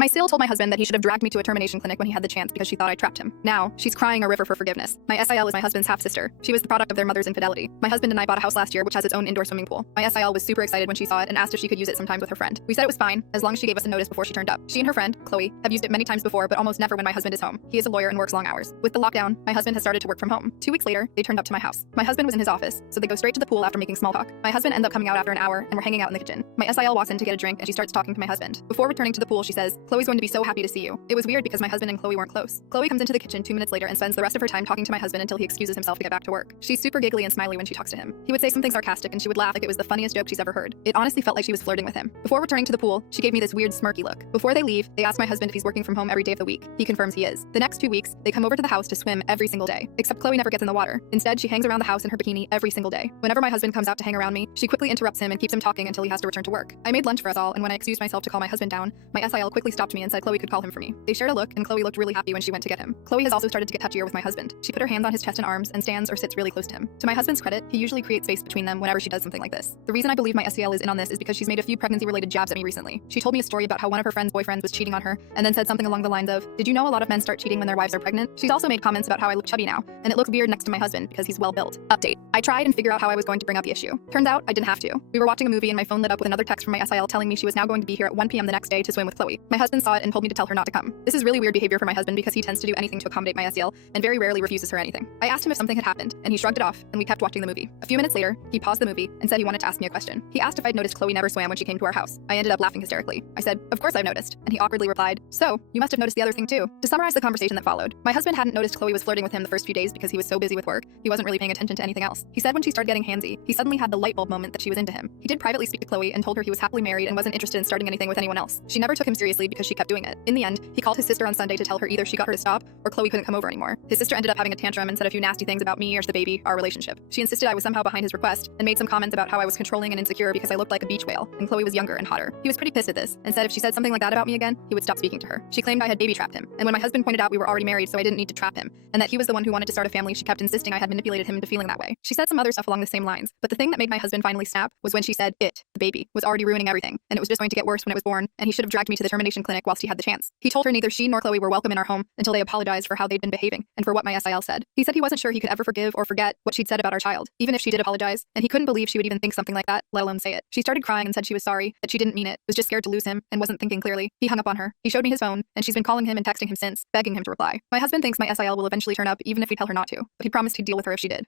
My SIL told my husband that he should have dragged me to a termination clinic when he had the chance because she thought I trapped him. Now, she's crying a river for forgiveness. My SIL is my husband's half-sister. She was the product of their mother's infidelity. My husband and I bought a house last year which has its own indoor swimming pool. My SIL was super excited when she saw it and asked if she could use it sometime with her friend. We said it was fine, as long as she gave us a notice before she turned up. She and her friend, Chloe, have used it many times before but almost never when my husband is home. He is a lawyer and works long hours. With the lockdown, my husband has started to work from home. 2 weeks later, they turned up to my house. My husband was in his office, so they go straight to the pool after making small talk. My husband ends up coming out after an hour and we're hanging out in the kitchen. My SIL walks in to get a drink and she starts talking to my husband. Before returning to the pool, she says, "Chloe's going to be so happy to see you." It was weird because my husband and Chloe weren't close. Chloe comes into the kitchen 2 minutes later and spends the rest of her time talking to my husband until he excuses himself to get back to work. She's super giggly and smiley when she talks to him. He would say something sarcastic and she would laugh like it was the funniest joke she's ever heard. It honestly felt like she was flirting with him. Before returning to the pool, she gave me this weird smirky look. Before they leave, they ask my husband if he's working from home every day of the week. He confirms he is. The next 2 weeks, they come over to the house to swim every single day. Except Chloe never gets in the water. Instead, she hangs around the house in her bikini every single day. Whenever my husband comes out to hang around me, she quickly interrupts him and keeps him talking until he has to return to work. I made lunch for us all, and when I excused myself to call my husband down, my SIL quickly stopped me and said Chloe could call him for me. They shared a look, and Chloe looked really happy when she went to get him. Chloe has also started to get touchier with my husband. She put her hands on his chest and arms and stands or sits really close to him. To my husband's credit, he usually creates space between them whenever she does something like this. The reason I believe my SIL is in on this is because she's made a few pregnancy-related jabs at me recently. She told me a story about how one of her friend's boyfriends was cheating on her, and then said something along the lines of, "Did you know a lot of men start cheating when their wives are pregnant?" She's also made comments about how I look chubby now, and it looks weird next to my husband because he's well built. Update. I tried and figured out how I was going to bring up the issue. Turns out, I didn't have to. We were watching a movie and my phone lit up with another text from my SIL telling me she was now going to be here at 1 p.m. the next day to swim with Chloe. My husband saw it and told me to tell her not to come. This is really weird behavior for my husband because he tends to do anything to accommodate my SIL and very rarely refuses her anything. I asked him if something had happened, and he shrugged it off, and we kept watching the movie. A few minutes later, he paused the movie and said he wanted to ask me a question. He asked if I'd noticed Chloe never swam when she came to our house. I ended up laughing hysterically. I said, "Of course I've noticed," and he awkwardly replied, "So, you must have noticed the other thing too." To summarize the conversation that followed, my husband hadn't noticed Chloe was flirting with him the first few days because he was so busy with work, he wasn't really paying attention to anything else. He said when she started getting handsy, he suddenly had the light bulb moment that she was into him. He did privately speak to Chloe and told her he was happily married and wasn't interested in starting anything with anyone else. She never took him seriously because she kept doing it. In the end, he called his sister on Sunday to tell her either she got her to stop or Chloe couldn't come over anymore. His sister ended up having a tantrum and said a few nasty things about me or the baby, our relationship. She insisted I was somehow behind his request and made some comments about how I was controlling and insecure because I looked like a beach whale and Chloe was younger and hotter. He was pretty pissed at this and said if she said something like that about me again, he would stop speaking to her. She claimed I had baby trapped him, and when my husband pointed out we were already married so I didn't need to trap him, and that he was the one who wanted to start a family, she kept insisting I had manipulated him into feeling that way. She said some other stuff along the same lines, but the thing that made my husband finally snap was when she said the baby, was already ruining everything, and it was just going to get worse when it was born, and he should have dragged me to the termination clinic whilst he had the chance. He told her neither she nor Chloe were welcome in our home until they apologized for how they'd been behaving and for what my SIL said. He said he wasn't sure he could ever forgive or forget what she'd said about our child, even if she did apologize, and he couldn't believe she would even think something like that, let alone say it. She started crying and said she was sorry, that she didn't mean it, was just scared to lose him, and wasn't thinking clearly. He hung up on her. He showed me his phone, and she's been calling him and texting him since, begging him to reply. My husband thinks my SIL will eventually turn up even if we tell her not to, but he promised he'd deal with her if she did.